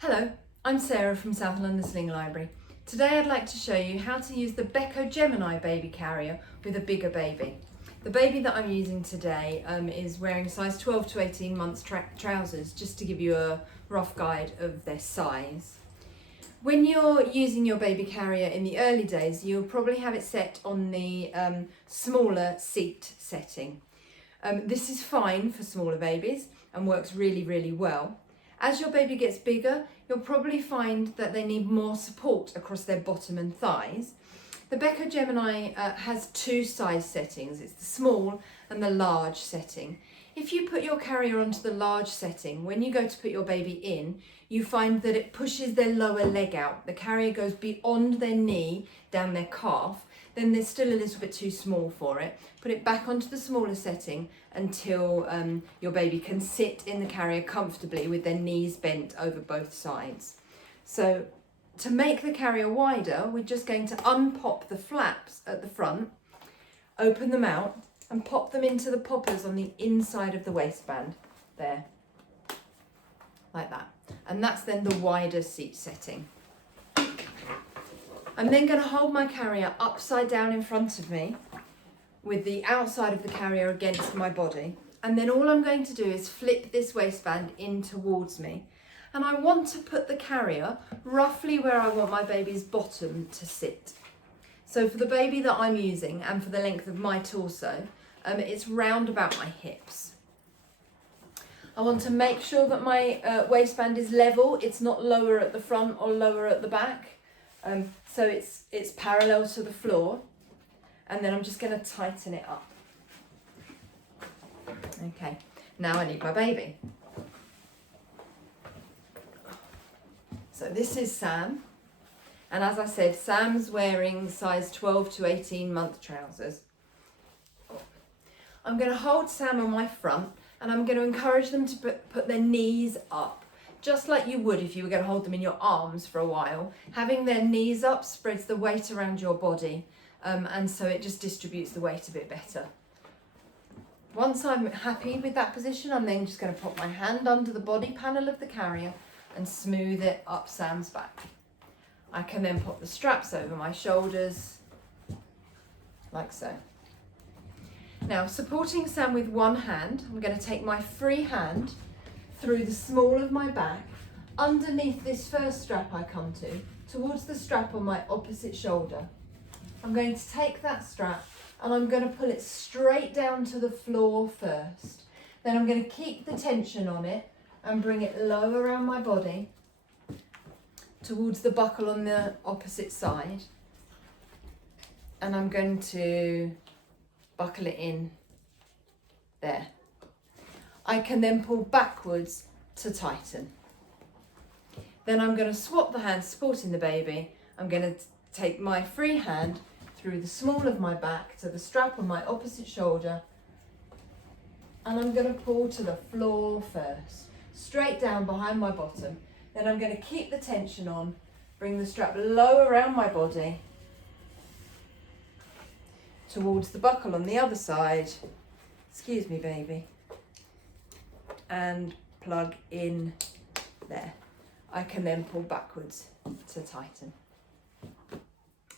Hello, I'm Sarah from South London Sling Library. Today I'd like to show you how to use the Beco Gemini Baby Carrier with a bigger baby. The baby that I'm using today is wearing size 12 to 18 months trousers, just to give you a rough guide of their size. When you're using your baby carrier in the early days, you'll probably have it set on the smaller seat setting. This is fine for smaller babies and works really well. As your baby gets bigger, you'll probably find that they need more support across their bottom and thighs. The Beco Gemini has two size settings. It's the small and the large setting. If you put your carrier onto the large setting, when you go to put your baby in, you find that it pushes their lower leg out. The carrier goes beyond their knee, down their calf, then they're still a little bit too small for it. Put it back onto the smaller setting until your baby can sit in the carrier comfortably with their knees bent over both sides. So to make the carrier wider, we're just going to unpop the flaps at the front, open them out and pop them into the poppers on the inside of the waistband, there, like that. And that's then the wider seat setting. I'm then going to hold my carrier upside down in front of me with the outside of the carrier against my body. And then all I'm going to do is flip this waistband in towards me. And I want to put the carrier roughly where I want my baby's bottom to sit. So for the baby that I'm using and for the length of my torso, it's round about my hips. I want to make sure that my waistband is level. It's not lower at the front or lower at the back. So it's parallel to the floor, and then I'm just going to tighten it up. Okay, now I need my baby. So this is Sam, and as I said, Sam's wearing size 12 to 18 month trousers. I'm going to hold Sam on my front, and I'm going to encourage them to put their knees up. Just like you would if you were going to hold them in your arms for a while. Having their knees up spreads the weight around your body, and so it just distributes the weight a bit better. Once I'm happy with that position, I'm then just going to put my hand under the body panel of the carrier and smooth it up Sam's back. I can then put the straps over my shoulders, like so. Now, supporting Sam with one hand, I'm going to take my free hand through the small of my back, underneath this first strap I come to, towards the strap on my opposite shoulder. I'm going to take that strap and I'm going to pull it straight down to the floor first. Then I'm going to keep the tension on it and bring it low around my body towards the buckle on the opposite side. And I'm going to buckle it in there. I can then pull backwards to tighten. Then I'm going to swap the hands supporting the baby. I'm going to take my free hand through the small of my back to the strap on my opposite shoulder, and I'm going to pull to the floor first, straight down behind my bottom. Then I'm going to keep the tension on, bring the strap low around my body towards the buckle on the other side. Excuse me, baby. And plug in there. I can then pull backwards to tighten.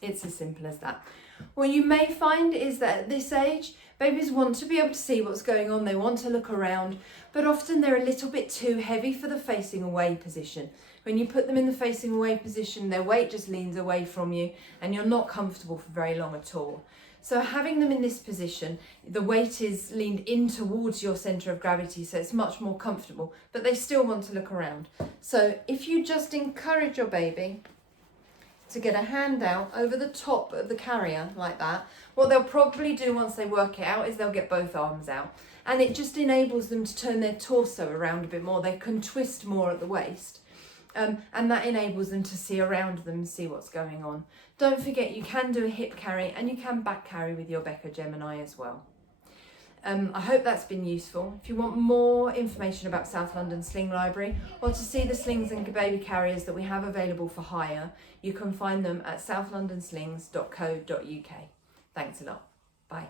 It's as simple as that. What you may find is that at this age, babies want to be able to see what's going on. They want to look around, but often they're a little bit too heavy for the facing away position. When you put them in the facing away position, their weight just leans away from you and you're not comfortable for very long at all. So having them in this position, the weight is leaned in towards your centre of gravity, so it's much more comfortable, but they still want to look around. So if you just encourage your baby to get a hand out over the top of the carrier like that, what they'll probably do once they work it out is they'll get both arms out, and it just enables them to turn their torso around a bit more. They can twist more at the waist. And that enables them to see around them and see what's going on. Don't forget, you can do a hip carry and you can back carry with your Beco Gemini as well. I hope that's been useful. If you want more information about South London Sling Library or to see the slings and baby carriers that we have available for hire, you can find them at southlondonslings.co.uk. Thanks a lot. Bye.